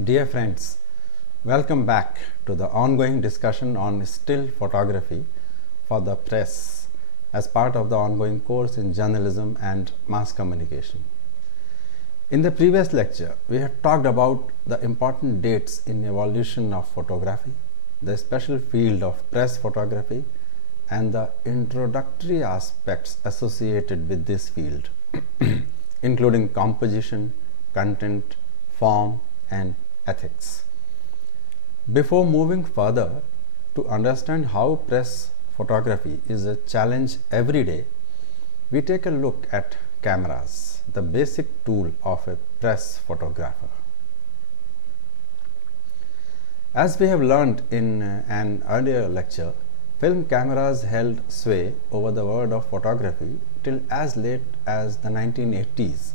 Dear friends, welcome back to the ongoing discussion on still photography for the press as part of the ongoing course in journalism and mass communication. In the previous lecture, we had talked about the important dates in evolution of photography, the special field of press photography, and the introductory aspects associated with this field, including composition, content, form, and ethics. Before moving further, to understand how press photography is a challenge every day, we take a look at cameras, the basic tool of a press photographer. As we have learned in an earlier lecture, film cameras held sway over the world of photography till as late as the 1980s,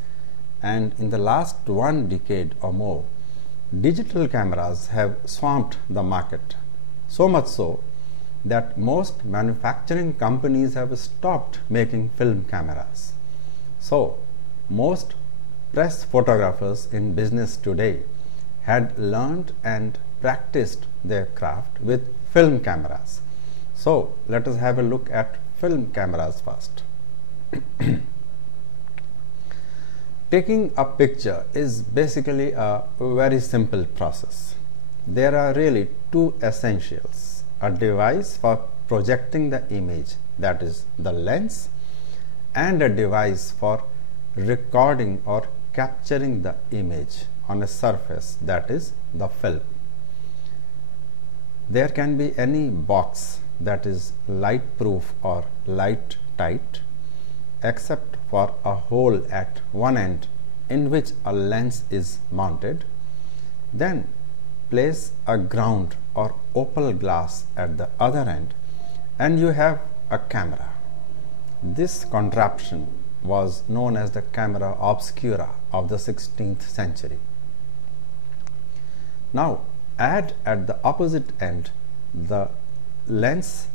and in the last one decade or more, digital cameras have swamped the market, so much so that most manufacturing companies have stopped making film cameras. So, most press photographers in business today had learned and practiced their craft with film cameras. So, let us have a look at film cameras first. Taking a picture is basically a very simple process. There are really two essentials: a device for projecting the image, that is the lens, and a device for recording or capturing the image on a surface, that is the film. There can be any box that is light proof or light tight, except for a hole at one end in which a lens is mounted. Then place a ground or opal glass at the other end and you have a camera. This contraption was known as the camera obscura of the 16th century. Now add at the opposite end the lens,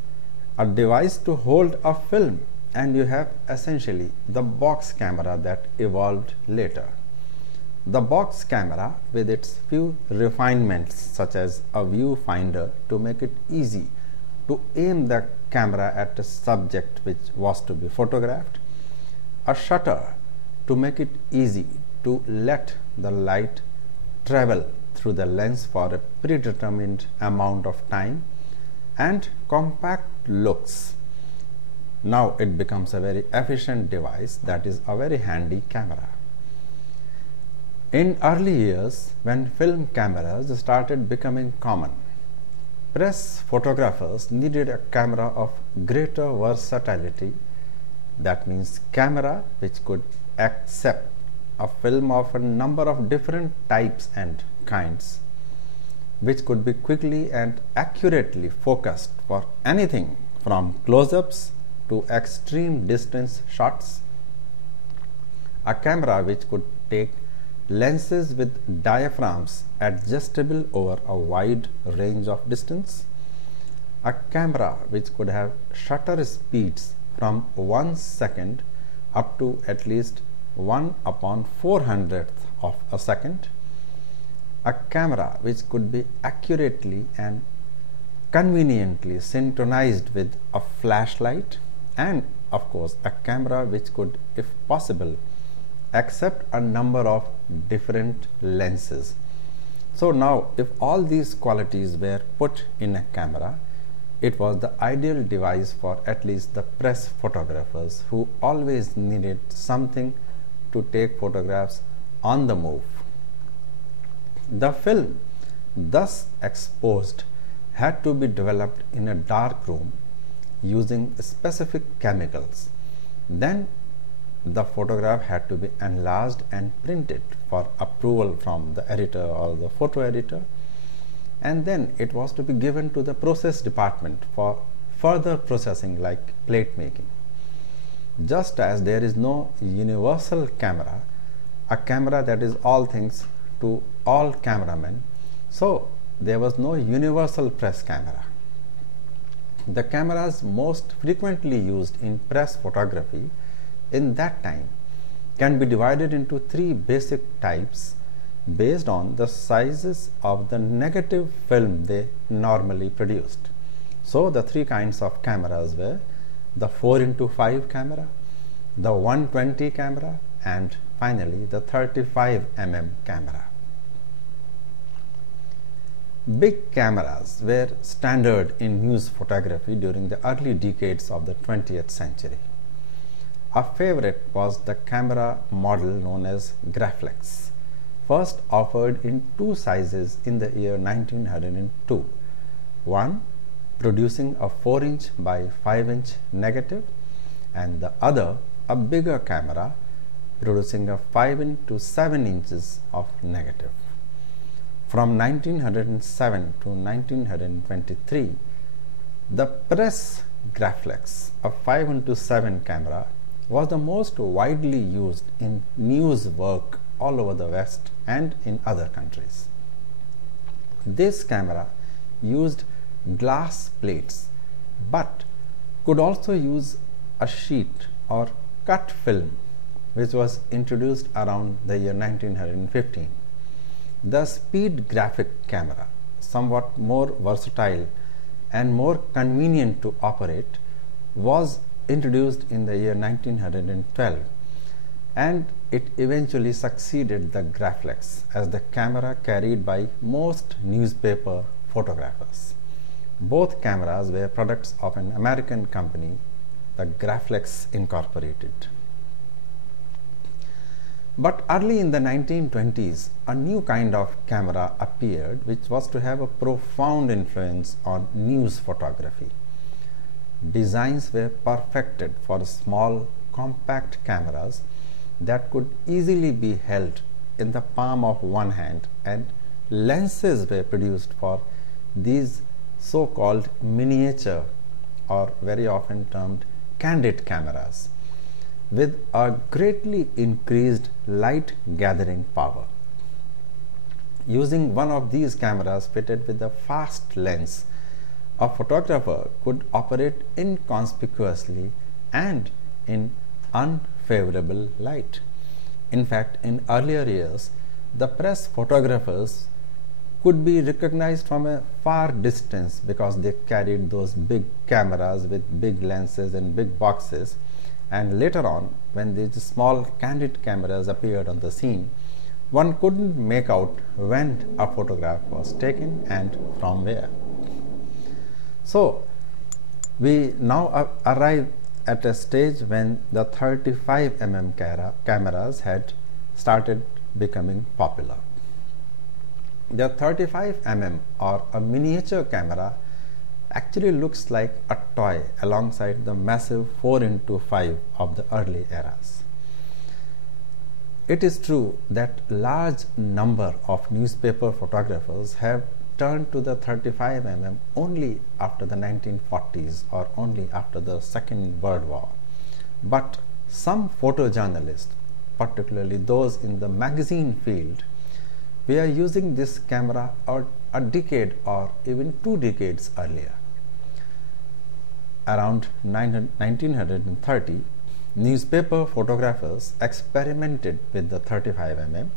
a device to hold a film, and you have essentially the box camera that evolved later. The box camera, with its few refinements such as a viewfinder to make it easy to aim the camera at a subject which was to be photographed, a shutter to make it easy to let the light travel through the lens for a predetermined amount of time, and compact looks. Now it becomes a very efficient device that is a very handy camera. In early years, when film cameras started becoming common, press photographers needed a camera of greater versatility. That means camera which could accept a film of a number of different types and kinds, which could be quickly and accurately focused for anything from close-ups to extreme distance shots, a camera which could take lenses with diaphragms adjustable over a wide range of distance, a camera which could have shutter speeds from 1 second up to at least 1/400th of a second, a camera which could be accurately and conveniently synchronized with a flashlight, and of course a camera which could, if possible, accept a number of different lenses. So now, if all these qualities were put in a camera, it was the ideal device for at least the press photographers who always needed something to take photographs on the move. The film, thus exposed, had to be developed in a dark room using specific chemicals. Then the photograph had to be enlarged and printed for approval from the editor or the photo editor, and then it was to be given to the process department for further processing like plate making. Just as there is no universal camera, a camera that is all things to all cameramen, so there was no universal press camera. The cameras most frequently used in press photography in that time can be divided into three basic types, based on the sizes of the negative film they normally produced. So the three kinds of cameras were the 4x5 camera, the 120 camera, and finally the 35mm camera. Big cameras were standard in news photography during the early decades of the 20th century. A favorite was the camera model known as Graflex, first offered in two sizes in the year 1902. One producing a 4-inch by 5-inch negative, and the other a bigger camera producing a 5 to 7 inches of negative. From 1907 to 1923, the Press Graflex, a 5:7 camera, was the most widely used in news work all over the West and in other countries. This camera used glass plates but could also use a sheet or cut film, which was introduced around the year 1915. The Speed Graphic camera, somewhat more versatile and more convenient to operate, was introduced in the year 1912, and it eventually succeeded the Graflex as the camera carried by most newspaper photographers. Both cameras were products of an American company, the Graflex Incorporated. But early in the 1920s, a new kind of camera appeared which was to have a profound influence on news photography. Designs were perfected for small, compact cameras that could easily be held in the palm of one hand, and lenses were produced for these so-called miniature, or very often termed candid cameras, with a greatly increased light gathering power. Using one of these cameras fitted with a fast lens, a photographer could operate inconspicuously and in unfavorable light. In fact, in earlier years, the press photographers could be recognized from a far distance because they carried those big cameras with big lenses and big boxes. And later on, when these small candid cameras appeared on the scene, one couldn't make out when a photograph was taken and from where. So, we now arrive at a stage when the 35mm cameras had started becoming popular. The 35mm, or a miniature camera, actually looks like a toy alongside the massive 4x5 of the early eras. It is true that large number of newspaper photographers have turned to the 35mm only after the 1940s or only after the Second World War. But some photojournalists, particularly those in the magazine field, were using this camera a decade or even 2 decades earlier. Around 1930, newspaper photographers experimented with the 35mm,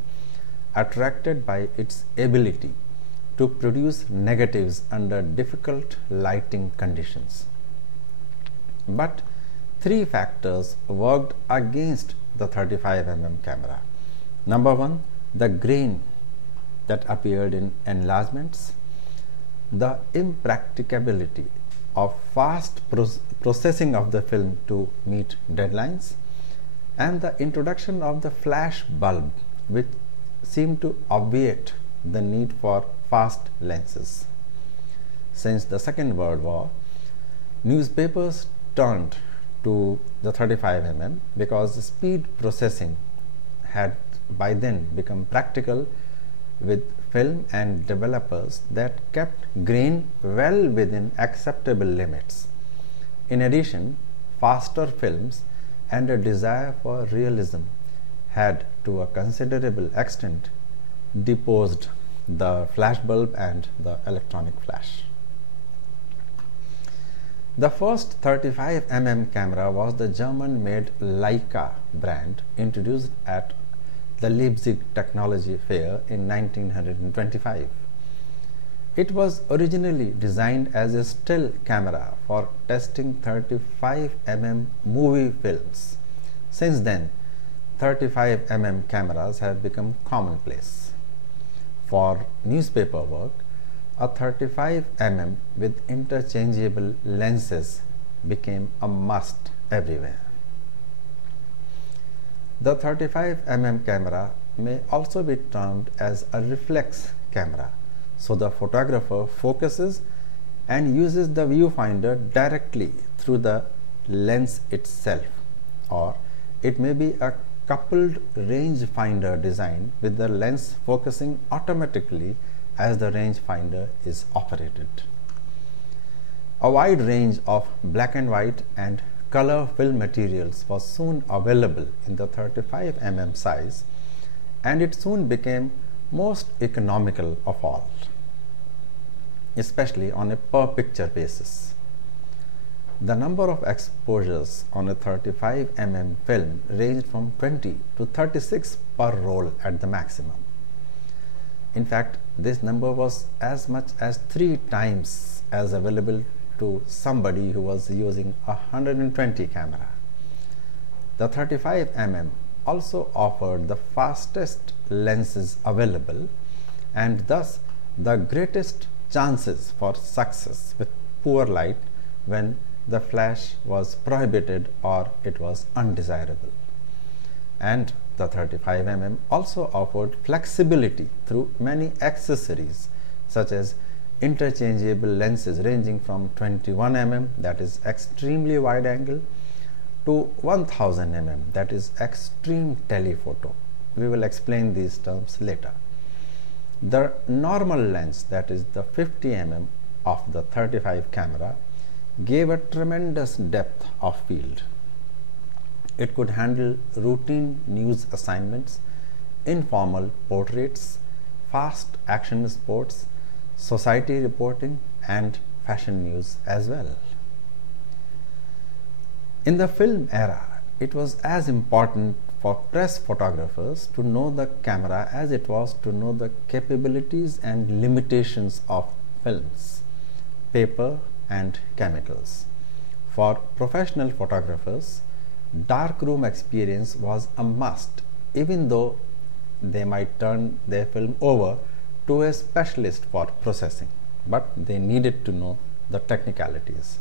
attracted by its ability to produce negatives under difficult lighting conditions. But 3 factors worked against the 35mm camera. Number 1, the grain that appeared in enlargements, the impracticability of fast processing of the film to meet deadlines, and the introduction of the flash bulb, which seemed to obviate the need for fast lenses. Since the Second World War, newspapers turned to the 35mm because speed processing had by then become practical with film and developers that kept grain well within acceptable limits. In addition, faster films and a desire for realism had to a considerable extent deposed the flash bulb and the electronic flash. The first 35mm camera was the German-made Leica brand, introduced at the Leipzig Technology Fair in 1925. It was originally designed as a still camera for testing 35mm movie films. Since then, 35mm cameras have become commonplace. For newspaper work, a 35mm with interchangeable lenses became a must everywhere. The 35mm camera may also be termed as a reflex camera. So the photographer focuses and uses the viewfinder directly through the lens itself, or it may be a coupled rangefinder design with the lens focusing automatically as the rangefinder is operated. A wide range of black and white and color film materials was soon available in the 35mm size, and it soon became most economical of all, especially on a per picture basis. The number of exposures on a 35mm film ranged from 20 to 36 per roll at the maximum. In fact, this number was as much as 3 times as available to somebody who was using a 120 camera. The 35mm also offered the fastest lenses available and thus the greatest chances for success with poor light when the flash was prohibited or it was undesirable. And the 35mm also offered flexibility through many accessories such as interchangeable lenses ranging from 21mm, that is extremely wide angle, to 1000mm, that is extreme telephoto. We will explain these terms later. The normal lens, that is the 50mm of the 35 camera, gave a tremendous depth of field. It could handle routine news assignments, informal portraits, fast action sports, society reporting and fashion news as well. In the film era, it was as important for press photographers to know the camera as it was to know the capabilities and limitations of films, paper and chemicals. For professional photographers, darkroom experience was a must, even though they might turn their film over to a specialist for processing, but they needed to know the technicalities.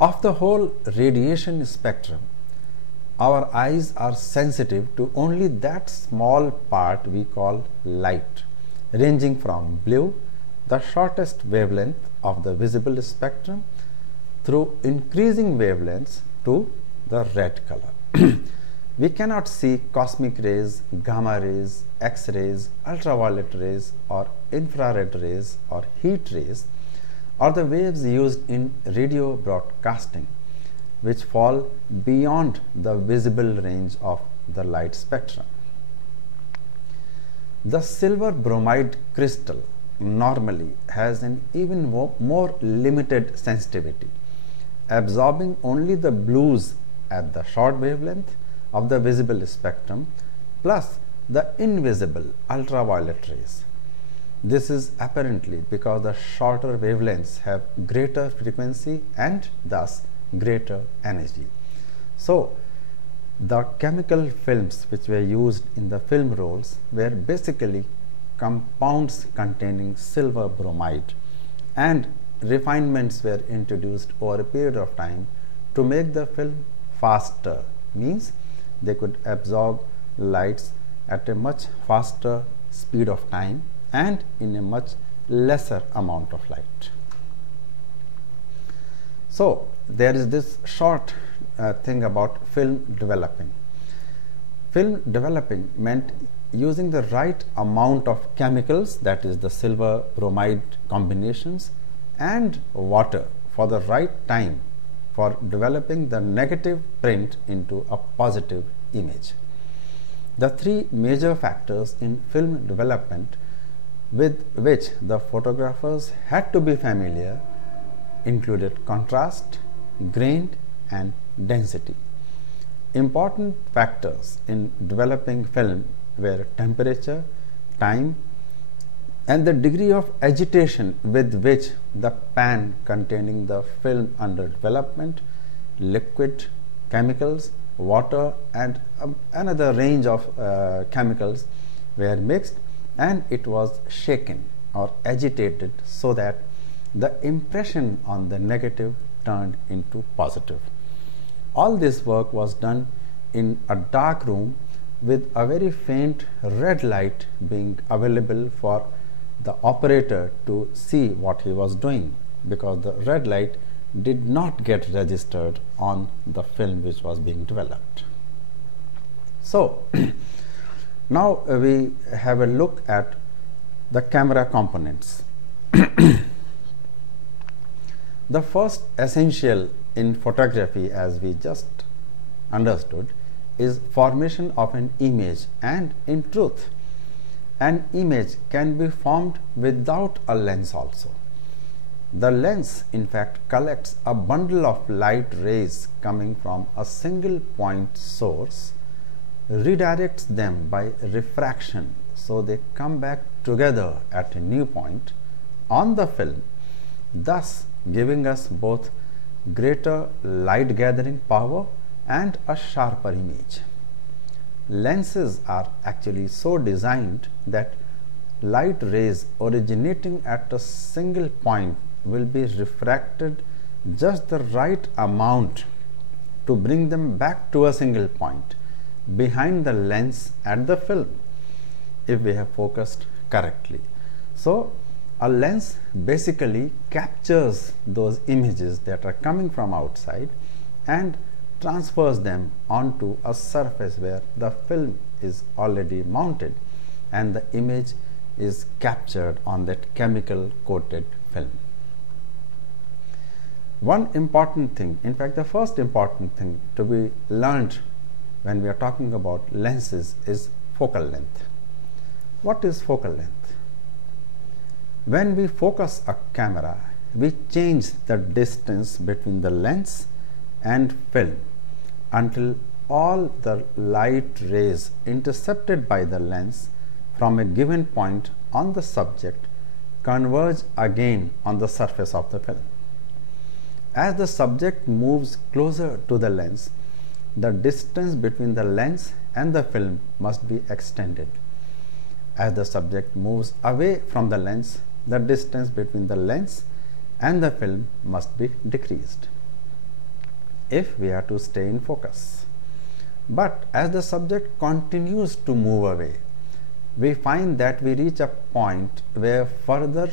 Of the whole radiation spectrum, our eyes are sensitive to only that small part we call light, ranging from blue, the shortest wavelength of the visible spectrum, through increasing wavelengths to the red color. We cannot see cosmic rays, gamma rays, X-rays, ultraviolet rays or infrared rays or heat rays, or the waves used in radio broadcasting, which fall beyond the visible range of the light spectrum. The silver bromide crystal normally has an even more limited sensitivity, absorbing only the blues at the short wavelength of the visible spectrum plus the invisible ultraviolet rays. This is apparently because the shorter wavelengths have greater frequency and thus greater energy. So, the chemical films which were used in the film rolls were basically compounds containing silver bromide, and refinements were introduced over a period of time to make the film faster, means they could absorb lights at a much faster speed of time and in a much lesser amount of light. So, there is this short thing about film developing. Film developing meant using the right amount of chemicals, that is the silver bromide combinations, and water for the right time for developing the negative print into a positive image. The three major factors in film development with which the photographers had to be familiar included contrast, grain and density. Important factors in developing film were temperature, time, and the degree of agitation with which the pan containing the film under development, liquid, chemicals, water, and another range of chemicals were mixed, and it was shaken or agitated so that the impression on the negative turned into positive. All this work was done in a dark room with a very faint red light being available for the operator to see what he was doing, because the red light did not get registered on the film which was being developed. So now we have a look at the camera components. The first essential in photography, as we just understood, is formation of an image, and in truth an image can be formed without a lens also. The lens in fact collects a bundle of light rays coming from a single point source, redirects them by refraction so they come back together at a new point on the film, thus giving us both greater light gathering power and a sharper image. Lenses are actually so designed that light rays originating at a single point will be refracted just the right amount to bring them back to a single point behind the lens at the film if we have focused correctly. So a lens basically captures those images that are coming from outside and transfers them onto a surface where the film is already mounted, and the image is captured on that chemical coated film. One important thing, in fact the first important thing to be learned when we are talking about lenses, is focal length. What is focal length? When we focus a camera, we change the distance between the lens and film until all the light rays intercepted by the lens from a given point on the subject converge again on the surface of the film. As the subject moves closer to the lens, the distance between the lens and the film must be extended. As the subject moves away from the lens, the distance between the lens and the film must be decreased if we are to stay in focus. But as the subject continues to move away, we find that we reach a point where further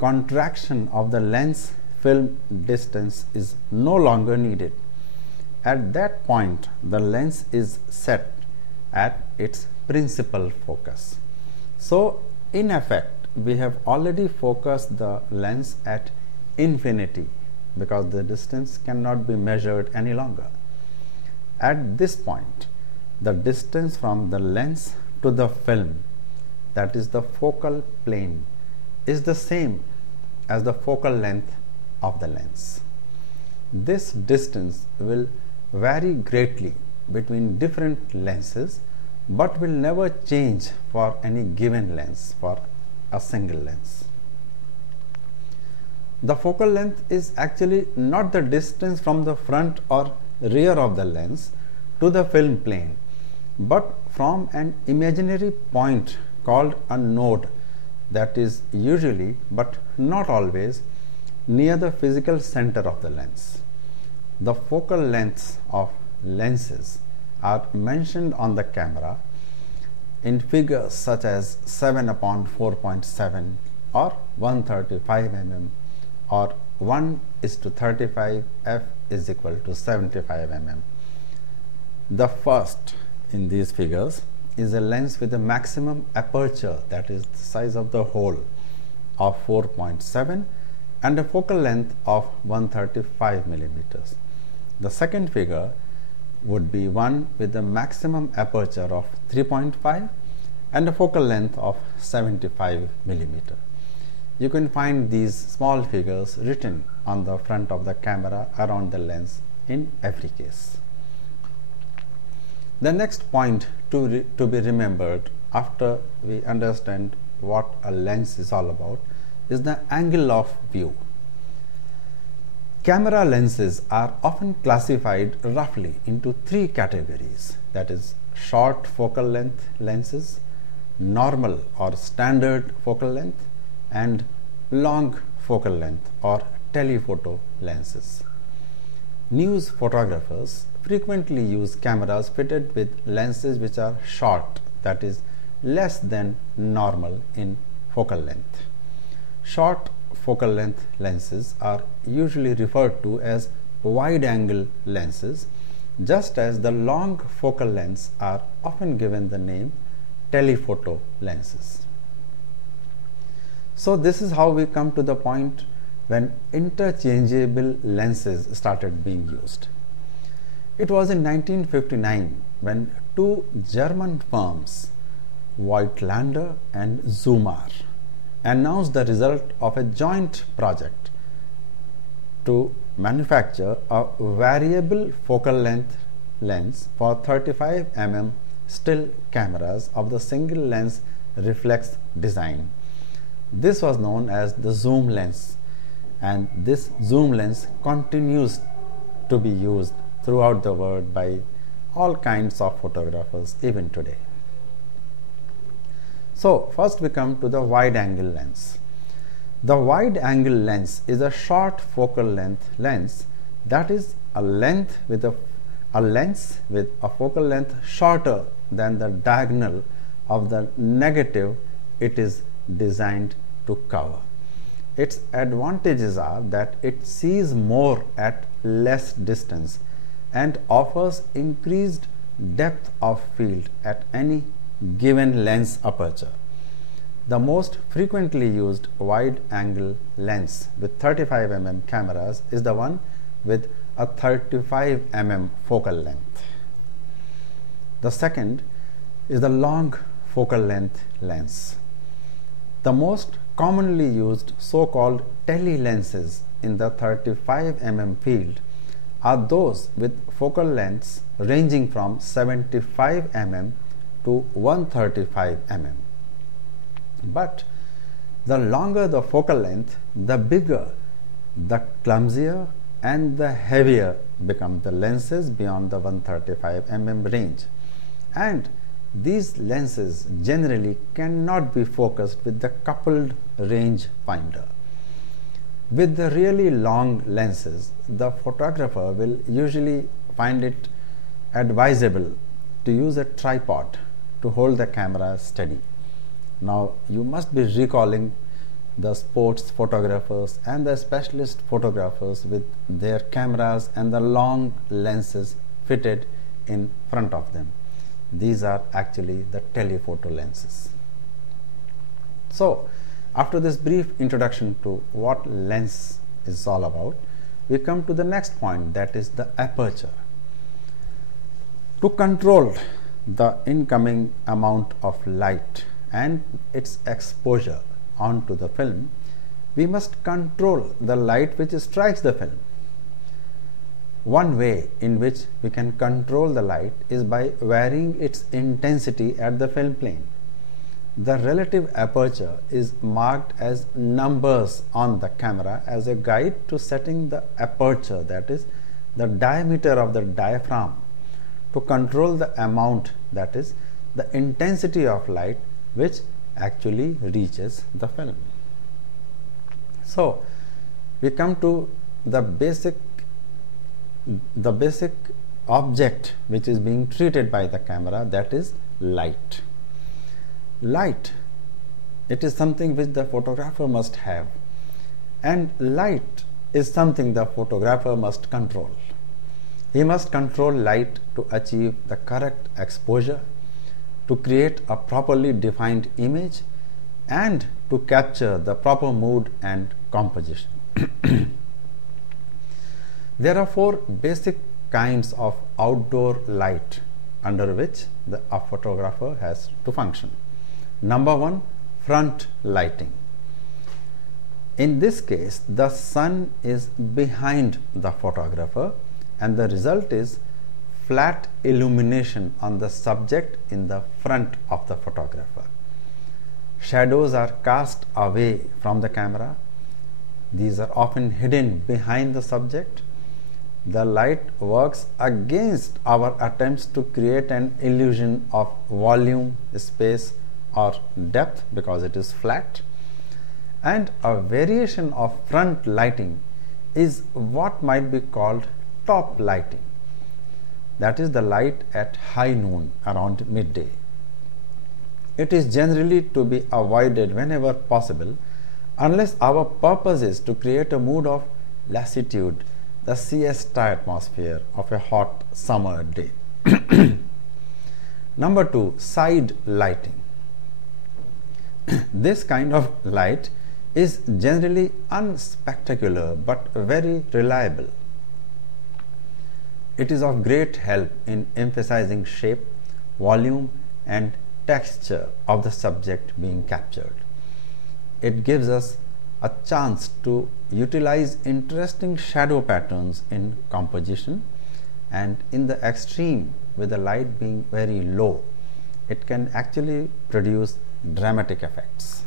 contraction of the lens film distance is no longer needed. At that point, the lens is set at its principal focus. So, in effect, we have already focused the lens at infinity because the distance cannot be measured any longer. At this point, the distance from the lens to the film, that is the focal plane, is the same as the focal length of the lens. This distance will vary greatly between different lenses, but will never change for any given lens, for a single lens. The focal length is actually not the distance from the front or rear of the lens to the film plane, but from an imaginary point called a node that is usually, but not always, near the physical center of the lens. The focal lengths of lenses are mentioned on the camera in figures such as 7/4.7 or 135 mm or 1:35 f is equal to 75 mm. The first in these figures is a lens with a maximum aperture, that is the size of the hole, of 4.7 and a focal length of 135 millimeters. The second figure would be one with a maximum aperture of 3.5 and a focal length of 75 millimeter. You can find these small figures written on the front of the camera around the lens in every case. The next point to be remembered after we understand what a lens is all about is the angle of view. Camera lenses are often classified roughly into three categories, that is short focal length lenses, normal or standard focal length, and long focal length or telephoto lenses. News photographers frequently use cameras fitted with lenses which are short, that is less than normal in focal length. Short focal length lenses are usually referred to as wide angle lenses, just as the long focal lengths are often given the name telephoto lenses. So this is how we come to the point when interchangeable lenses started being used. It was in 1959 when two German firms, Voigtlander and Zoomar, announced the result of a joint project to manufacture a variable focal length lens for 35 mm still cameras of the single lens reflex design. This was known as the zoom lens, and this zoom lens continues to be used throughout the world by all kinds of photographers even today. So first we come to the wide angle lens. The wide angle lens is a short focal length lens, that is a lens with a focal length shorter than the diagonal of the negative it is designed to cover. Its advantages are that it sees more at less distance and offers increased depth of field at any given lens aperture. The most frequently used wide angle lens with 35 mm cameras is the one with a 35 mm focal length. The second is the long focal length lens. The most commonly used so-called tele lenses in the 35 mm field are those with focal lengths ranging from 75 mm to 135 mm. But the longer the focal length, the bigger, the clumsier and the heavier become the lenses beyond the 135 mm range, and these lenses generally cannot be focused with the coupled range finder. With the really long lenses, the photographer will usually find it advisable to use a tripod to hold the camera steady. Now you must be recalling the sports photographers and the specialist photographers with their cameras and the long lenses fitted in front of them. These are actually the telephoto lenses. So after this brief introduction to what lens is all about, we come to the next point, that is the aperture. To control the incoming amount of light and its exposure onto the film, we must control the light which strikes the film. One way in which we can control the light is by varying its intensity at the film plane. The relative aperture is marked as numbers on the camera as a guide to setting the aperture, that is the diameter of the diaphragm, to control the amount, that is the intensity of light which actually reaches the film. So we come to the basic object which is being treated by the camera, that is light. Light, it is something which the photographer must have, and light is something the photographer must control. He must control light to achieve the correct exposure, to create a properly defined image, and to capture the proper mood and composition. There are four basic kinds of outdoor light under which a photographer has to function. Number one, front lighting. In this case, the sun is behind the photographer and the result is flat illumination on the subject in the front of the photographer. Shadows are cast away from the camera. These are often hidden behind the subject. The light works against our attempts to create an illusion of volume, space, or depth because it is flat. And a variation of front lighting is what might be called top lighting. That is the light at high noon around midday. It is generally to be avoided whenever possible unless our purpose is to create a mood of lassitude, the siesta atmosphere of a hot summer day. Number 2, side lighting. This kind of light is generally unspectacular but very reliable. It is of great help in emphasizing shape, volume, and texture of the subject being captured. It gives us a chance to utilize interesting shadow patterns in composition, and in the extreme, with the light being very low, it can actually produce dramatic effects.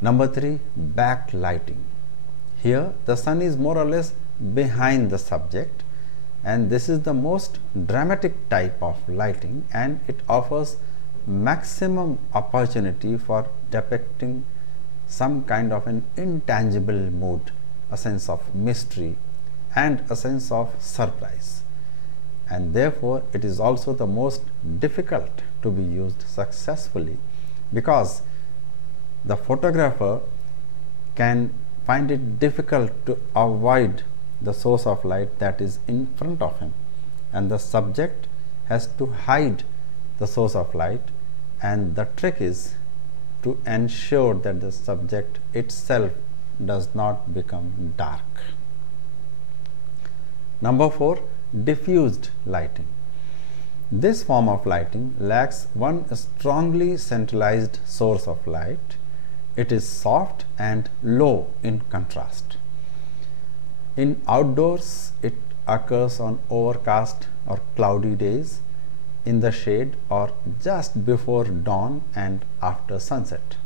Number 3, backlighting. Here the sun is more or less behind the subject, and this is the most dramatic type of lighting, and it offers maximum opportunity for depicting some kind of an intangible mood, a sense of mystery and a sense of surprise, and therefore it is also the most difficult to be used successfully because the photographer can find it difficult to avoid the source of light that is in front of him, and the subject has to hide the source of light, and the trick is to ensure that the subject itself does not become dark. Number 4, diffused lighting. This form of lighting lacks one strongly centralized source of light. It is soft and low in contrast. In outdoors, it occurs on overcast or cloudy days, in the shade, or just before dawn and after sunset.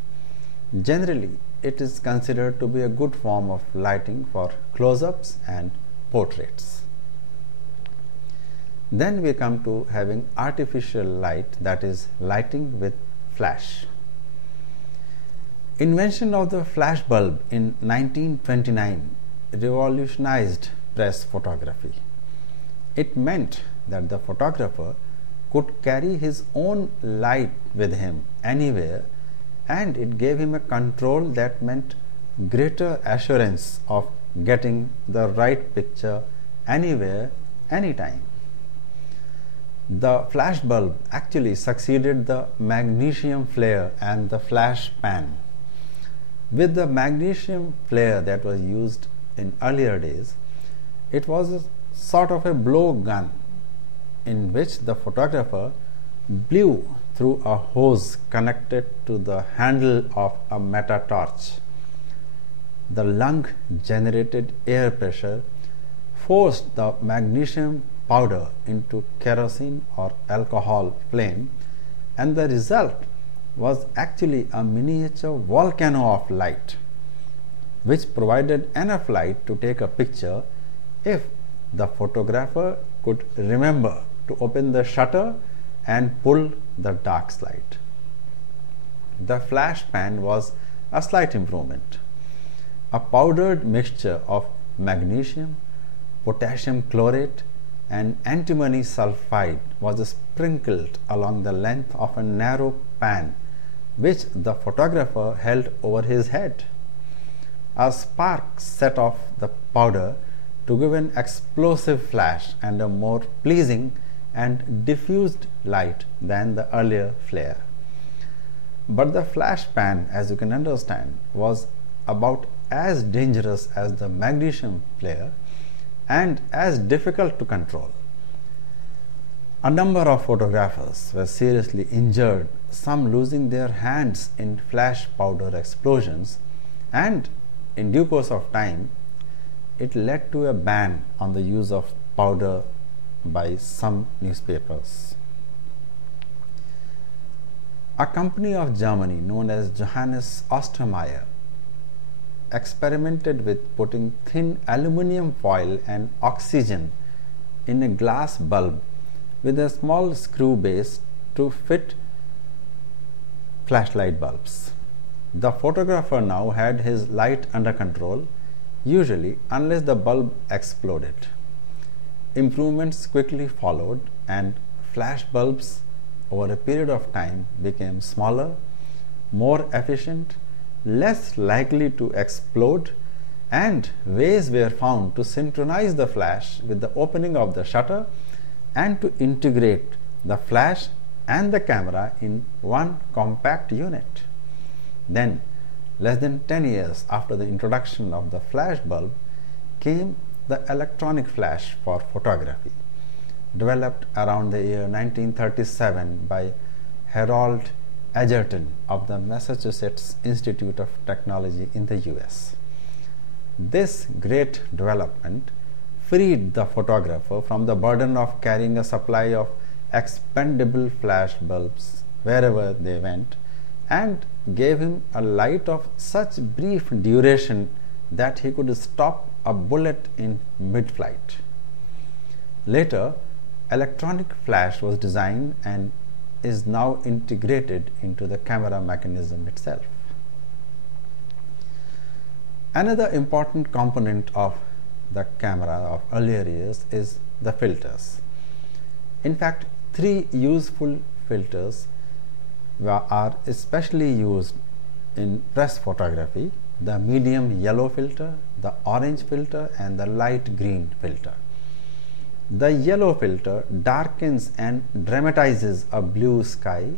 Generally, it is considered to be a good form of lighting for close-ups and portraits. Then we come to having artificial light, that is lighting with flash. Invention of the flash bulb in 1929 revolutionized press photography. It meant that the photographer could carry his own light with him anywhere, and it gave him a control that meant greater assurance of getting the right picture anywhere, anytime. The flash bulb actually succeeded the magnesium flare and the flash pan. With the magnesium flare that was used in earlier days, it was a sort of a blow gun in which the photographer blew through a hose connected to the handle of a meta-torch. The lung generated air pressure forced the magnesium powder into kerosene or alcohol flame, and the result was actually a miniature volcano of light, which provided enough light to take a picture if the photographer could remember to open the shutter and pull the dark slide. The flash pan was a slight improvement. A powdered mixture of magnesium, potassium chlorate, and antimony sulfide was sprinkled along the length of a narrow pan which the photographer held over his head. A spark set off the powder to give an explosive flash and a more pleasing and diffused light than the earlier flare. But the flash pan, as you can understand, was about as dangerous as the magnesium flare and as difficult to control. A number of photographers were seriously injured, some losing their hands in flash powder explosions, and in due course of time, it led to a ban on the use of powder by some newspapers. A company of Germany known as Johannes Ostermeyer experimented with putting thin aluminium foil and oxygen in a glass bulb with a small screw base to fit flashlight bulbs. The photographer now had his light under control, usually unless the bulb exploded. Improvements quickly followed, and flash bulbs over a period of time became smaller, more efficient, less likely to explode, and ways were found to synchronize the flash with the opening of the shutter and to integrate the flash and the camera in one compact unit. Then, less than 10 years after the introduction of the flash bulb, came the electronic flash for photography, developed around the year 1937 by Harold Edgerton of the Massachusetts Institute of Technology in the US. This great development freed the photographer from the burden of carrying a supply of expendable flash bulbs wherever they went, and gave him a light of such brief duration that he could stop a bullet in mid-flight. Later, electronic flash was designed and is now integrated into the camera mechanism itself. Another important component of the camera of earlier years is the filters. In fact, three useful filters are especially used in press photography: the medium yellow filter, the orange filter, and the light green filter. The yellow filter darkens and dramatizes a blue sky,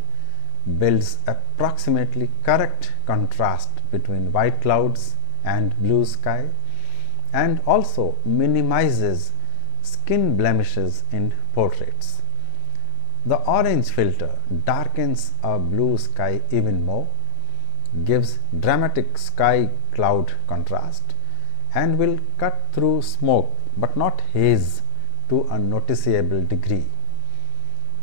builds approximately correct contrast between white clouds and blue sky, and also minimizes skin blemishes in portraits. The orange filter darkens a blue sky even more, gives dramatic sky cloud contrast, and will cut through smoke but not haze to a noticeable degree.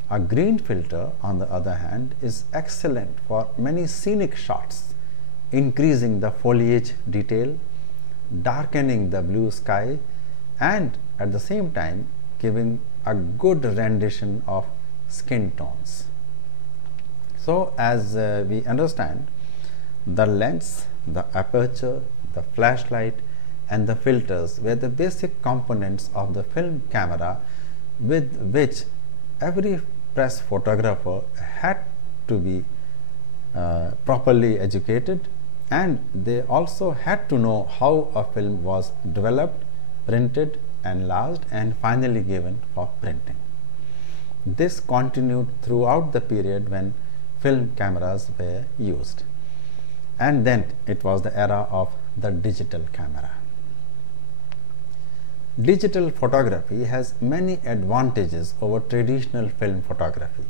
A green filter, on the other hand, is excellent for many scenic shots, increasing the foliage detail, darkening the blue sky, and at the same time giving a good rendition of skin tones. So, as we understand, the lens, the aperture, the flashlight, and the filters were the basic components of the film camera with which every press photographer had to be properly educated, and they also had to know how a film was developed, printed, enlarged, and finally given for printing. This continued throughout the period when film cameras were used, and then it was the era of the digital camera. Digital photography has many advantages over traditional film photography.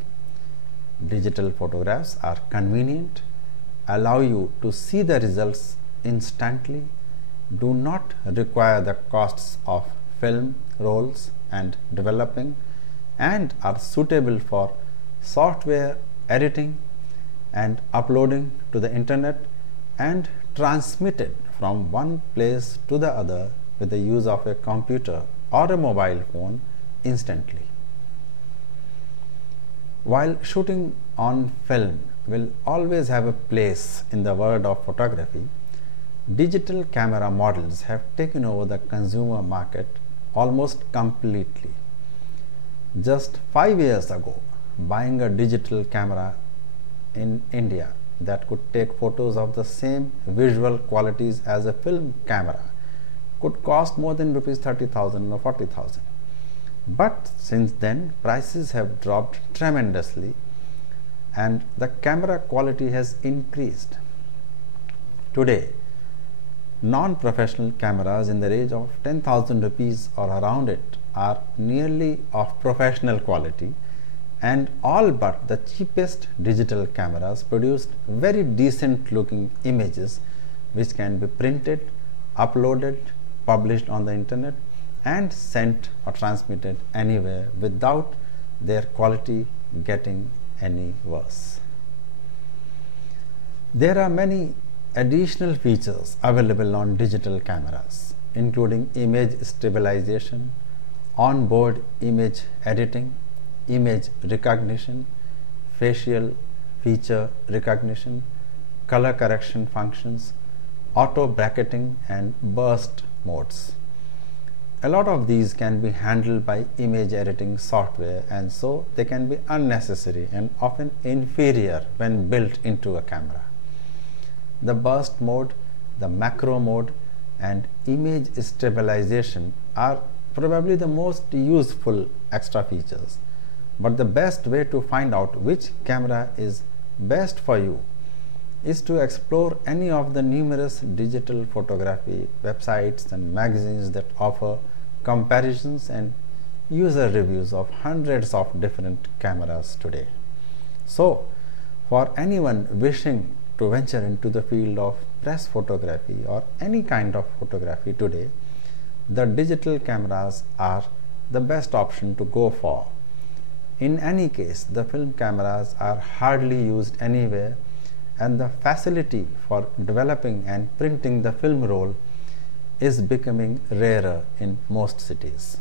Digital photographs are convenient, allow you to see the results instantly, do not require the costs of film rolls and developing, and are suitable for software editing and uploading to the internet and transmitted from one place to the other with the use of a computer or a mobile phone instantly. While shooting on film will always have a place in the world of photography, digital camera models have taken over the consumer market almost completely. Just 5 years ago, buying a digital camera in India that could take photos of the same visual qualities as a film camera could cost more than rupees 30,000 or 40,000. But since then, prices have dropped tremendously and the camera quality has increased. Today, non-professional cameras in the range of 10,000 rupees or around it are nearly of professional quality, and all but the cheapest digital cameras produced very decent looking images which can be printed, uploaded, published on the internet, and sent or transmitted anywhere without their quality getting any worse. There are many additional features available on digital cameras, including image stabilization, onboard image editing, image recognition, facial feature recognition, color correction functions, auto bracketing, and burst modes. A lot of these can be handled by image editing software, and so they can be unnecessary and often inferior when built into a camera. The burst mode, the macro mode, and image stabilization are probably the most useful extra features. But the best way to find out which camera is best for you is to explore any of the numerous digital photography websites and magazines that offer comparisons and user reviews of hundreds of different cameras today. So, for anyone wishing to venture into the field of press photography or any kind of photography today, the digital cameras are the best option to go for. In any case, the film cameras are hardly used anywhere, and the facility for developing and printing the film roll is becoming rarer in most cities.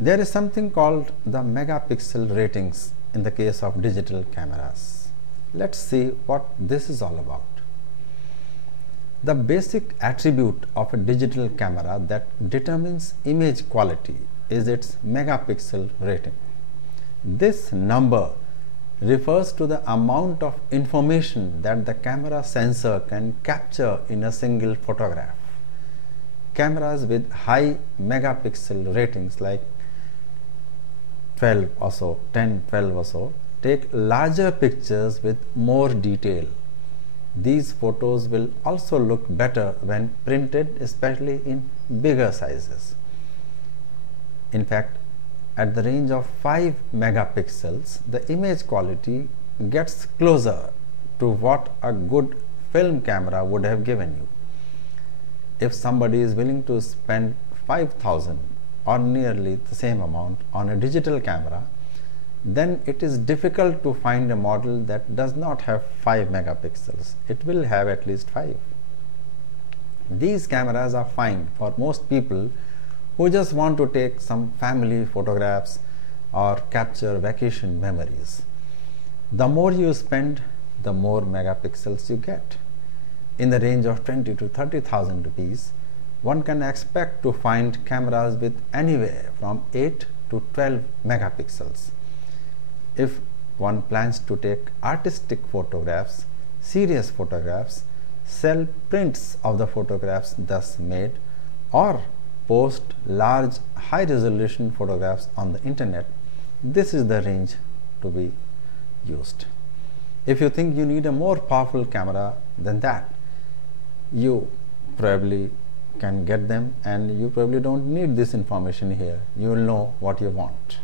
There is something called the megapixel ratings in the case of digital cameras. Let's see what this is all about. The basic attribute of a digital camera that determines image quality is its megapixel rating. This number refers to the amount of information that the camera sensor can capture in a single photograph. Cameras with high megapixel ratings like 12 or so, 10, 12 or so, take larger pictures with more detail. These photos will also look better when printed, especially in bigger sizes. In fact, at the range of 5 megapixels, the image quality gets closer to what a good film camera would have given you. If somebody is willing to spend 5,000 or nearly the same amount on a digital camera, then it is difficult to find a model that does not have 5 megapixels. It will have at least 5. These cameras are fine for most people who just want to take some family photographs or capture vacation memories. The more you spend, the more megapixels you get. In the range of 20 to 30,000 rupees, one can expect to find cameras with anywhere from 8 to 12 megapixels. If one plans to take artistic photographs, serious photographs, sell prints of the photographs thus made, or post large high-resolution photographs on the internet, this is the range to be used. If you think you need a more powerful camera than that, you probably can get them, and you probably don't need this information here. You will know what you want.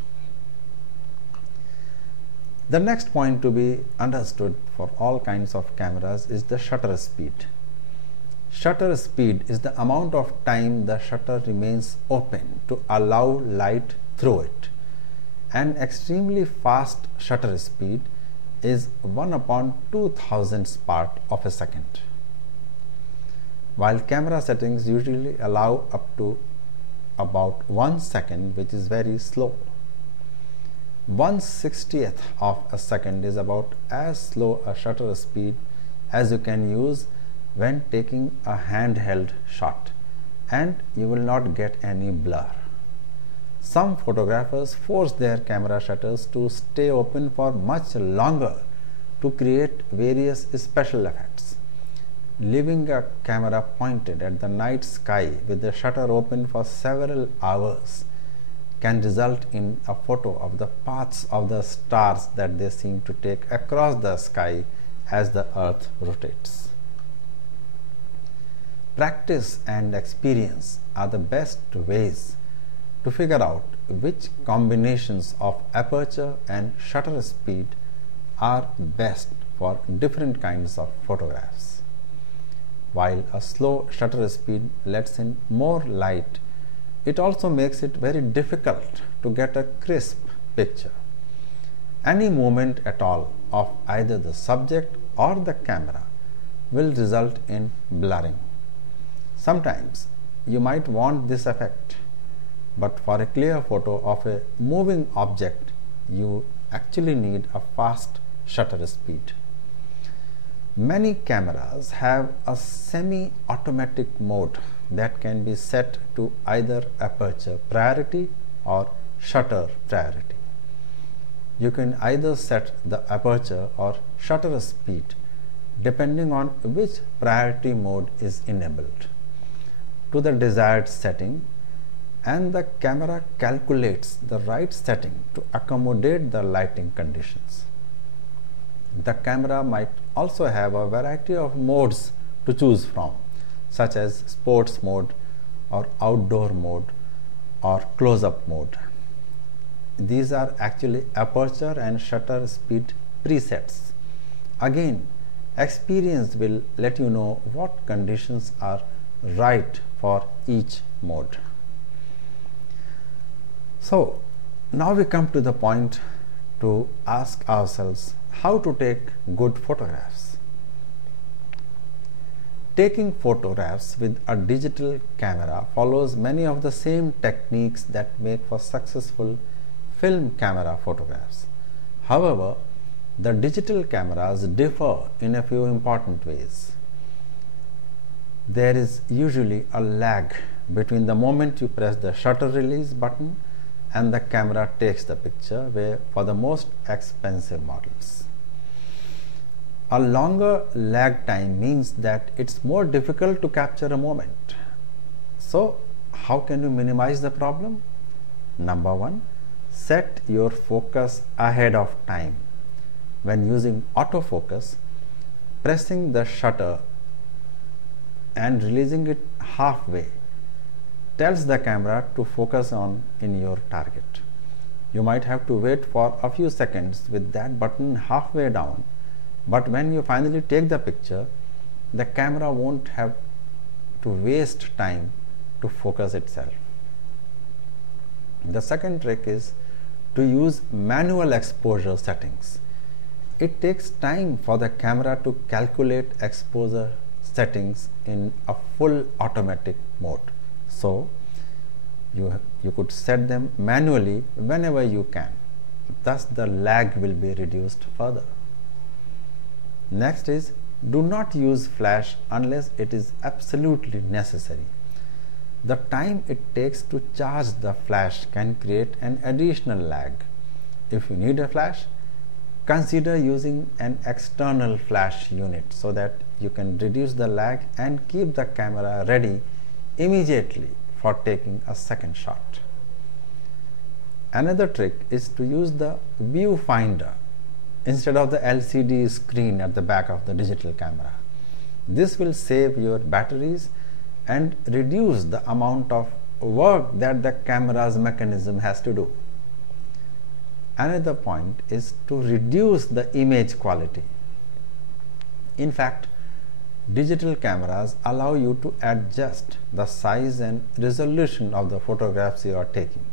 The next point to be understood for all kinds of cameras is the shutter speed. Shutter speed is the amount of time the shutter remains open to allow light through it. An extremely fast shutter speed is 1/2000th part of a second, while camera settings usually allow up to about 1 second, which is very slow. 1/60th of a second is about as slow a shutter speed as you can use when taking a handheld shot, and you will not get any blur. Some photographers force their camera shutters to stay open for much longer to create various special effects. Leaving a camera pointed at the night sky with the shutter open for several hours can result in a photo of the paths of the stars that they seem to take across the sky as the earth rotates. Practice and experience are the best ways to figure out which combinations of aperture and shutter speed are best for different kinds of photographs. While a slow shutter speed lets in more light, it also makes it very difficult to get a crisp picture. Any movement at all of either the subject or the camera will result in blurring. Sometimes you might want this effect, but for a clear photo of a moving object, you actually need a fast shutter speed. Many cameras have a semi-automatic mode that can be set to either aperture priority or shutter priority. You can either set the aperture or shutter speed depending on which priority mode is enabled to the desired setting, and the camera calculates the right setting to accommodate the lighting conditions. The camera might also have a variety of modes to choose from, such as sports mode or outdoor mode or close-up mode. These are actually aperture and shutter speed presets. Again, experience will let you know what conditions are right for each mode. So now we come to the point to ask ourselves how to take good photographs. Taking photographs with a digital camera follows many of the same techniques that make for successful film camera photographs. However, the digital cameras differ in a few important ways. There is usually a lag between the moment you press the shutter release button and the camera takes the picture, where for the most expensive models. A longer lag time means that it's more difficult to capture a moment. So, how can you minimize the problem? Number one, set your focus ahead of time. When using autofocus, pressing the shutter and releasing it halfway tells the camera to focus on in your target. You might have to wait for a few seconds with that button halfway down, but when you finally take the picture, the camera won't have to waste time to focus itself. The second trick is to use manual exposure settings. It takes time for the camera to calculate exposure settings in a full automatic mode. So, you could set them manually whenever you can. Thus, the lag will be reduced further. Next is, do not use flash unless it is absolutely necessary. The time it takes to charge the flash can create an additional lag. If you need a flash, consider using an external flash unit so that you can reduce the lag and keep the camera ready immediately for taking a second shot. Another trick is to use the viewfinder instead of the LCD screen at the back of the digital camera. This will save your batteries and reduce the amount of work that the camera's mechanism has to do. Another point is to reduce the image quality. In fact, digital cameras allow you to adjust the size and resolution of the photographs you are taking.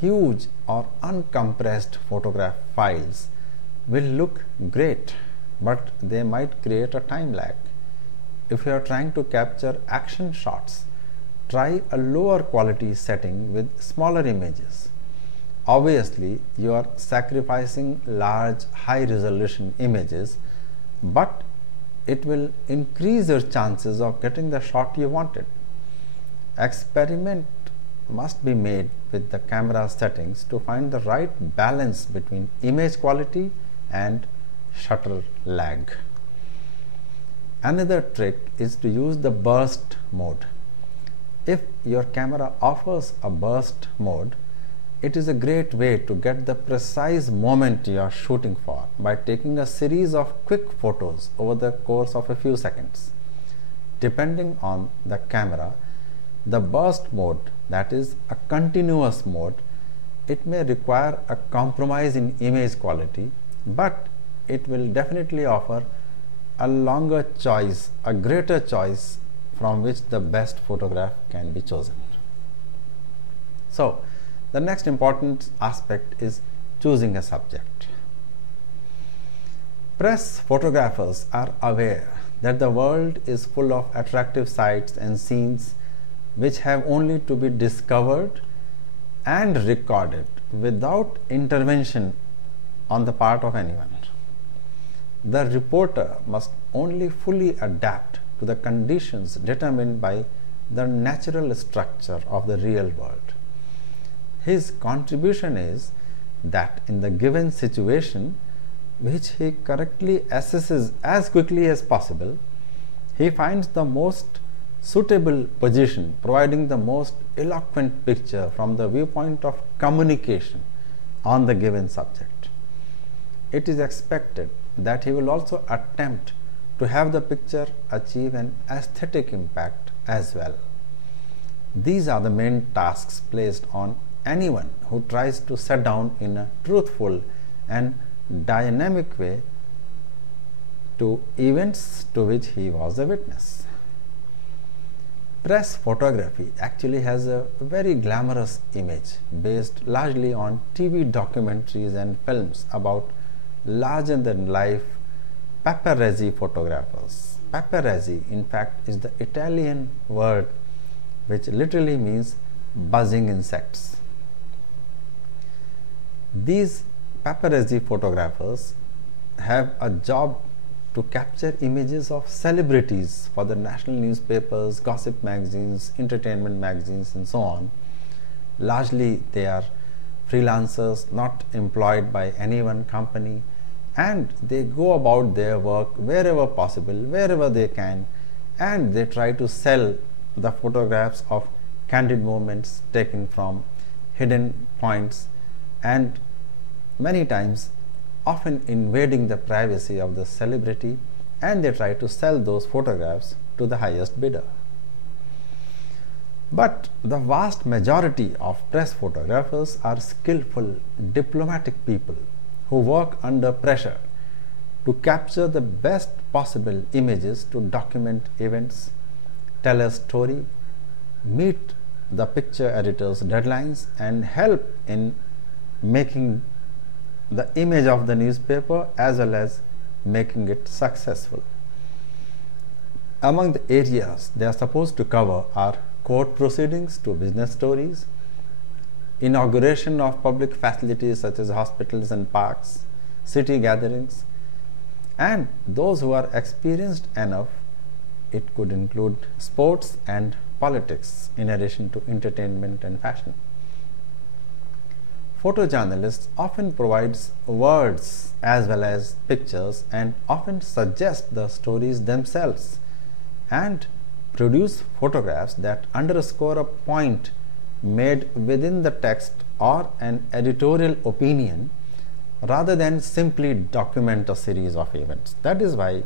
Huge or uncompressed photograph files will look great, but they might create a time lag. If you are trying to capture action shots, try a lower quality setting with smaller images. Obviously, you are sacrificing large, high resolution images, but it will increase your chances of getting the shot you wanted. Experiment must be made with the camera settings to find the right balance between image quality and shutter lag. Another trick is to use the burst mode. If your camera offers a burst mode, it is a great way to get the precise moment you are shooting for by taking a series of quick photos over the course of a few seconds. Depending on the camera, the burst mode, that is a continuous mode, it may require a compromise in image quality, but it will definitely offer a longer choice, a greater choice from which the best photograph can be chosen. So, the next important aspect is choosing a subject. Press photographers are aware that the world is full of attractive sights and scenes which have only to be discovered and recorded without intervention on the part of anyone. The reporter must only fully adapt to the conditions determined by the natural structure of the real world. His contribution is that in the given situation, which he correctly assesses as quickly as possible, he finds the most suitable position, providing the most eloquent picture from the viewpoint of communication on the given subject. It is expected that he will also attempt to have the picture achieve an aesthetic impact as well. These are the main tasks placed on anyone who tries to set down in a truthful and dynamic way to events to which he was a witness. Press photography actually has a very glamorous image based largely on TV documentaries and films about larger than life paparazzi photographers. Paparazzi, in fact, is the Italian word which literally means buzzing insects. These paparazzi photographers have a job to capture images of celebrities for the national newspapers, gossip magazines, entertainment magazines, and so on. Largely, they are freelancers not employed by any one company, and they go about their work wherever possible, wherever they can, and they try to sell the photographs of candid moments taken from hidden points, and many times often invading the privacy of the celebrity, and they try to sell those photographs to the highest bidder. But the vast majority of press photographers are skillful, diplomatic people who work under pressure to capture the best possible images to document events, tell a story, meet the picture editor's deadlines, and help in making the image of the newspaper as well as making it successful. Among the areas they are supposed to cover are court proceedings to business stories, inauguration of public facilities such as hospitals and parks, city gatherings, and those who are experienced enough, it could include sports and politics in addition to entertainment and fashion. Photojournalists often provides words as well as pictures and often suggest the stories themselves and produce photographs that underscore a point made within the text or an editorial opinion rather than simply document a series of events. That is why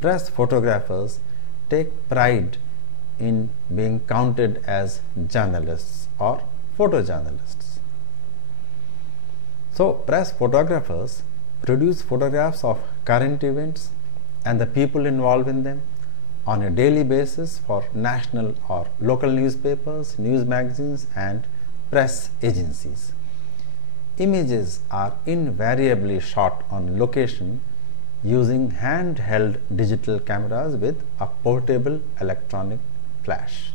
press photographers take pride in being counted as journalists or photojournalists. So, press photographers produce photographs of current events and the people involved in them on a daily basis for national or local newspapers, news magazines, and press agencies. Images are invariably shot on location using handheld digital cameras with a portable electronic flash.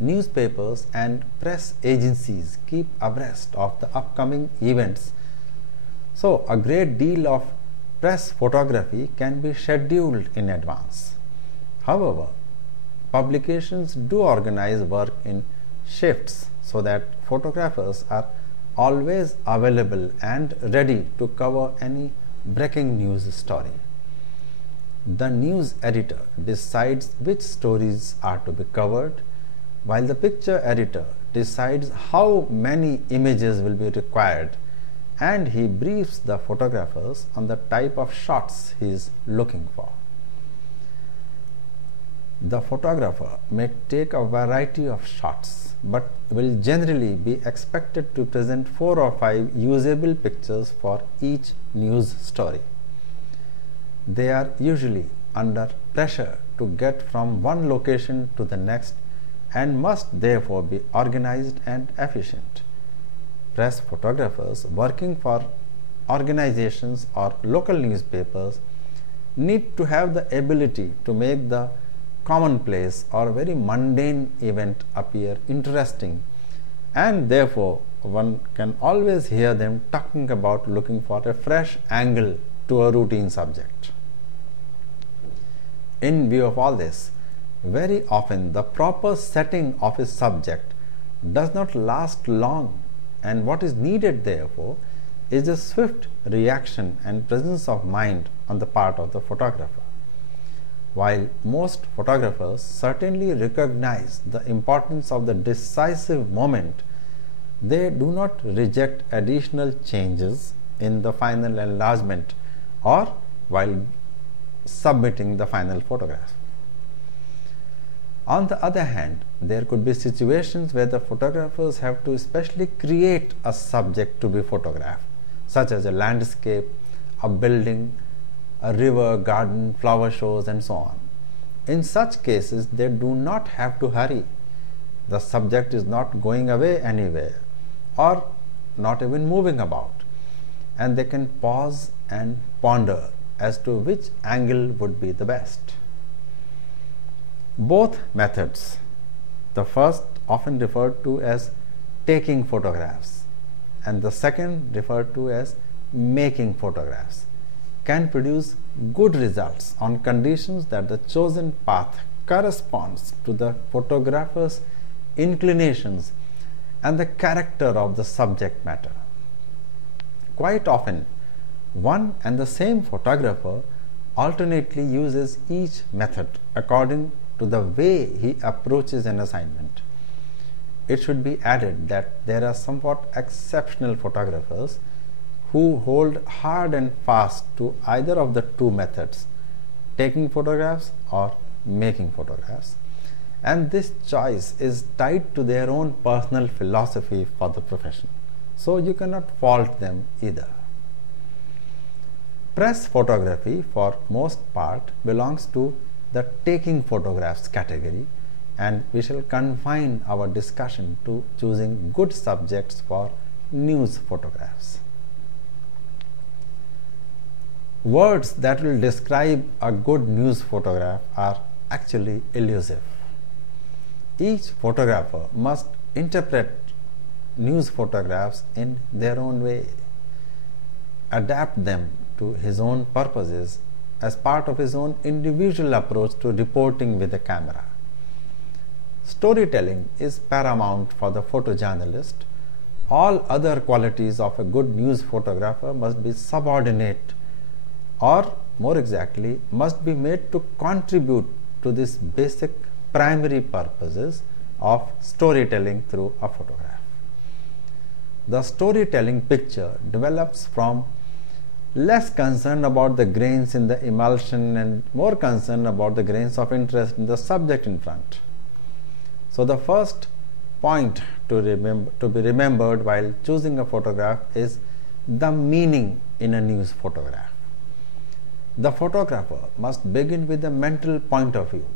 Newspapers and press agencies keep abreast of the upcoming events, so a great deal of press photography can be scheduled in advance. However, publications do organize work in shifts so that photographers are always available and ready to cover any breaking news story. The news editor decides which stories are to be covered, while the picture editor decides how many images will be required, and he briefs the photographers on the type of shots he is looking for. The photographer may take a variety of shots, but will generally be expected to present 4 or 5 usable pictures for each news story. They are usually under pressure to get from one location to the next and must therefore be organized and efficient. Press photographers working for organizations or local newspapers need to have the ability to make the commonplace or very mundane event appear interesting, and therefore one can always hear them talking about looking for a fresh angle to a routine subject. In view of all this, very often the proper setting of a subject does not last long, and what is needed therefore is a swift reaction and presence of mind on the part of the photographer. While most photographers certainly recognize the importance of the decisive moment, they do not reject additional changes in the final enlargement or while submitting the final photograph. On the other hand, there could be situations where the photographers have to especially create a subject to be photographed, such as a landscape, a building, a river, garden, flower shows, and so on. In such cases, they do not have to hurry. The subject is not going away anywhere or not even moving about, and they can pause and ponder as to which angle would be the best. Both methods, the first often referred to as taking photographs and the second referred to as making photographs, can produce good results on conditions that the chosen path corresponds to the photographer's inclinations and the character of the subject matter. Quite often, one and the same photographer alternately uses each method according to the way he approaches an assignment. It should be added that there are somewhat exceptional photographers who hold hard and fast to either of the two methods, taking photographs or making photographs, and this choice is tied to their own personal philosophy for the profession, so you cannot fault them either. Press photography for most part belongs to the taking photographs category, and we shall confine our discussion to choosing good subjects for news photographs. Words that will describe a good news photograph are actually elusive. Each photographer must interpret news photographs in their own way, adapt them to his own purposes as part of his own individual approach to reporting with the camera. Storytelling is paramount for the photojournalist. All other qualities of a good news photographer must be subordinate, or more exactly, must be made to contribute to this basic primary purposes of storytelling through a photograph. The storytelling picture develops from less concern about the grains in the emulsion and more concern about the grains of interest in the subject in front. So the first point to be remembered while choosing a photograph is the meaning in a news photograph. The photographer must begin with a mental point of view,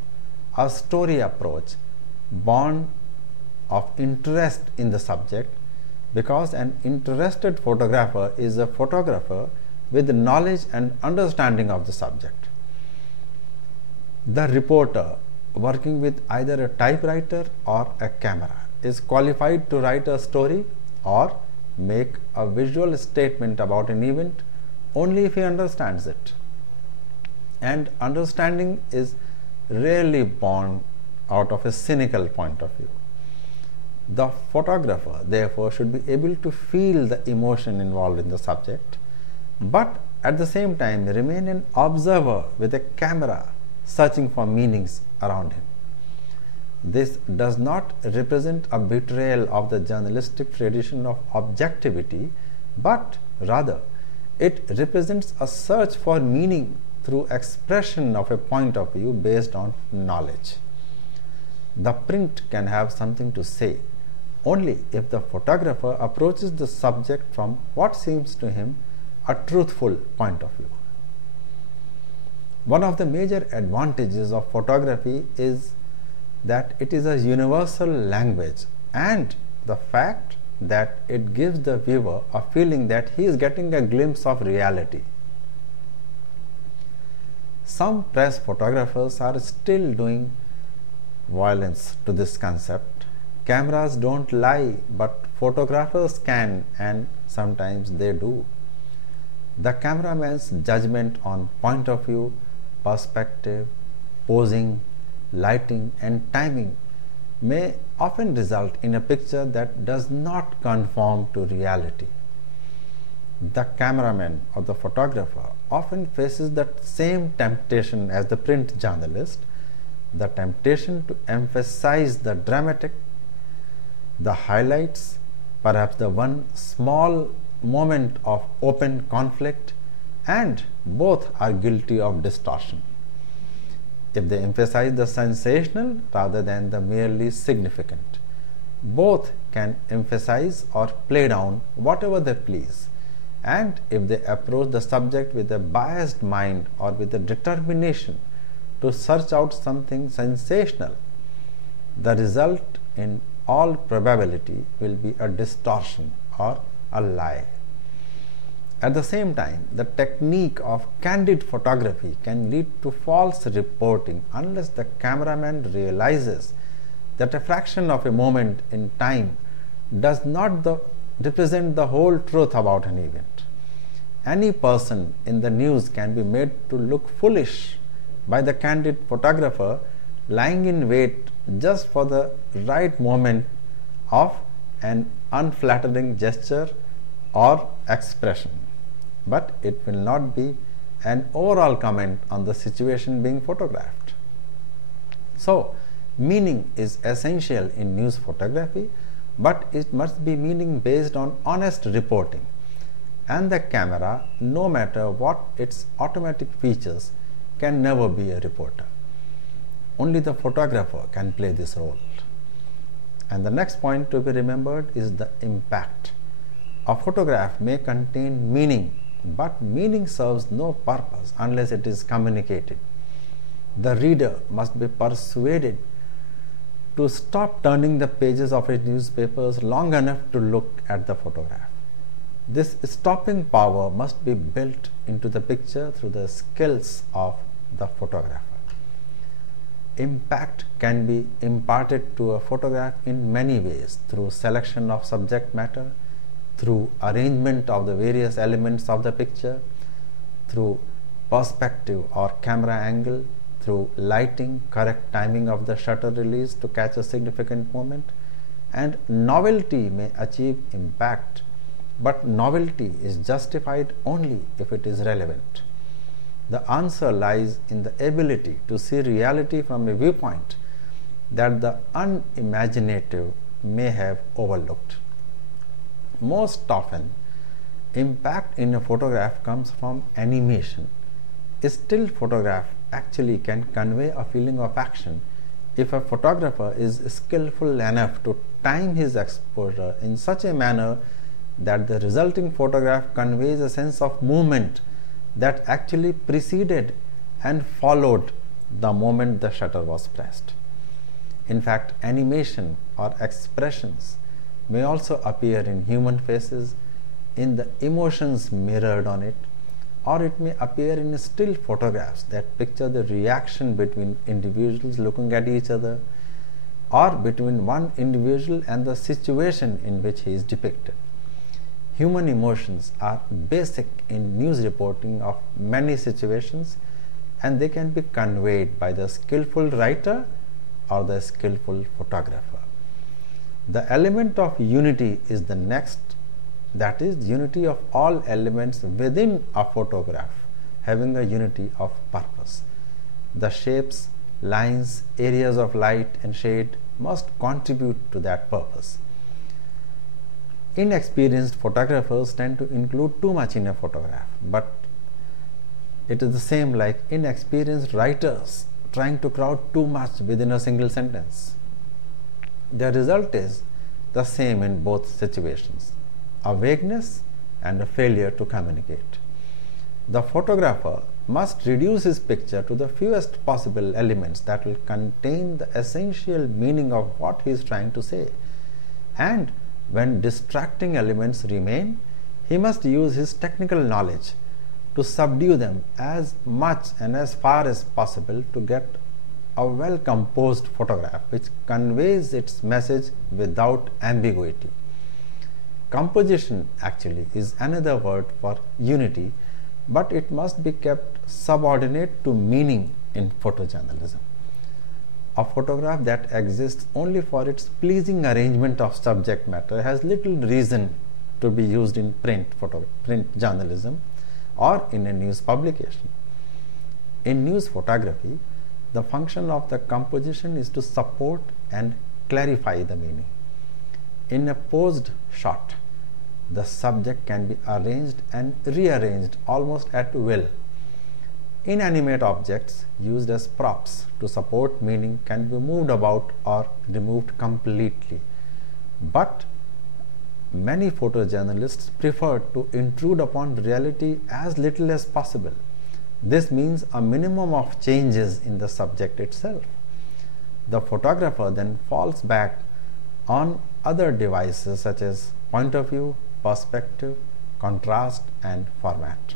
a story approach born of interest in the subject, because an interested photographer is a photographer with knowledge and understanding of the subject. The reporter working with either a typewriter or a camera is qualified to write a story or make a visual statement about an event only if he understands it. And understanding is rarely born out of a cynical point of view. The photographer, therefore, should be able to feel the emotion involved in the subject, but at the same time remain an observer with a camera searching for meanings around him. This does not represent a betrayal of the journalistic tradition of objectivity, but rather it represents a search for meaning through expression of a point of view based on knowledge. The print can have something to say only if the photographer approaches the subject from what seems to him a truthful point of view. One of the major advantages of photography is that it is a universal language, and the fact that it gives the viewer a feeling that he is getting a glimpse of reality. Some press photographers are still doing violence to this concept. Cameras don't lie, but photographers can, and sometimes they do. The cameraman's judgment on point of view, perspective, posing, lighting, and timing may often result in a picture that does not conform to reality. The cameraman or the photographer often faces the same temptation as the print journalist, the temptation to emphasize the dramatic, the highlights, perhaps the one small moment of open conflict, and both are guilty of distortion. If they emphasize the sensational rather than the merely significant, both can emphasize or play down whatever they please. And if they approach the subject with a biased mind or with a determination to search out something sensational, the result in all probability will be a distortion or a lie. At the same time, the technique of candid photography can lead to false reporting unless the cameraman realizes that a fraction of a moment in time does not represent the whole truth about an event. Any person in the news can be made to look foolish by the candid photographer lying in wait just for the right moment of an unflattering gesture or expression. But it will not be an overall comment on the situation being photographed. So, meaning is essential in news photography, but it must be meaning based on honest reporting. And the camera, no matter what its automatic features, can never be a reporter. Only the photographer can play this role. And the next point to be remembered is the impact. A photograph may contain meaning, but meaning serves no purpose unless it is communicated. The reader must be persuaded to stop turning the pages of his newspapers long enough to look at the photograph. This stopping power must be built into the picture through the skills of the photographer. Impact can be imparted to a photograph in many ways: through selection of subject matter, through arrangement of the various elements of the picture, through perspective or camera angle, through lighting, correct timing of the shutter release to catch a significant moment. And novelty may achieve impact, but novelty is justified only if it is relevant. The answer lies in the ability to see reality from a viewpoint that the unimaginative may have overlooked. Most often, impact in a photograph comes from animation. A still photograph actually can convey a feeling of action if a photographer is skillful enough to time his exposure in such a manner that the resulting photograph conveys a sense of movement that actually preceded and followed the moment the shutter was pressed. In fact, animation or expressions may also appear in human faces, in the emotions mirrored on it, or it may appear in still photographs that picture the reaction between individuals looking at each other, or between one individual and the situation in which he is depicted. Human emotions are basic in news reporting of many situations, and they can be conveyed by the skillful writer or the skillful photographer. The element of unity is the next, that is, unity of all elements within a photograph having a unity of purpose. The shapes, lines, areas of light and shade must contribute to that purpose. Inexperienced photographers tend to include too much in a photograph, but it is the same like inexperienced writers trying to crowd too much within a single sentence. The result is the same in both situations: a vagueness and a failure to communicate. The photographer must reduce his picture to the fewest possible elements that will contain the essential meaning of what he is trying to say. And when distracting elements remain, he must use his technical knowledge to subdue them as much and as far as possible to get a well composed photograph which conveys its message without ambiguity. Composition actually is another word for unity, but it must be kept subordinate to meaning in photojournalism. A photograph that exists only for its pleasing arrangement of subject matter has little reason to be used in print journalism or in a news publication. In news photography, the function of the composition is to support and clarify the meaning. In a posed shot, the subject can be arranged and rearranged almost at will. Inanimate objects used as props to support meaning can be moved about or removed completely. But many photojournalists prefer to intrude upon reality as little as possible. This means a minimum of changes in the subject itself. The photographer then falls back on other devices such as point of view, perspective, contrast, and format.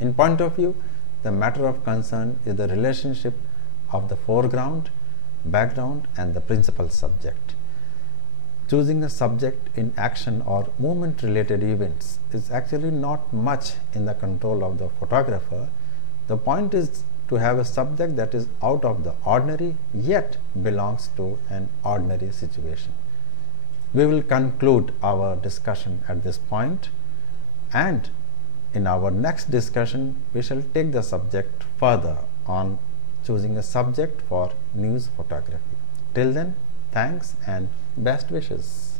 In point of view, the matter of concern is the relationship of the foreground, background, and the principal subject. Choosing a subject in action or movement related events is actually not much in the control of the photographer. The point is to have a subject that is out of the ordinary yet belongs to an ordinary situation. We will conclude our discussion at this point, and in our next discussion we shall take the subject further on choosing a subject for news photography. Till then, thanks and best wishes.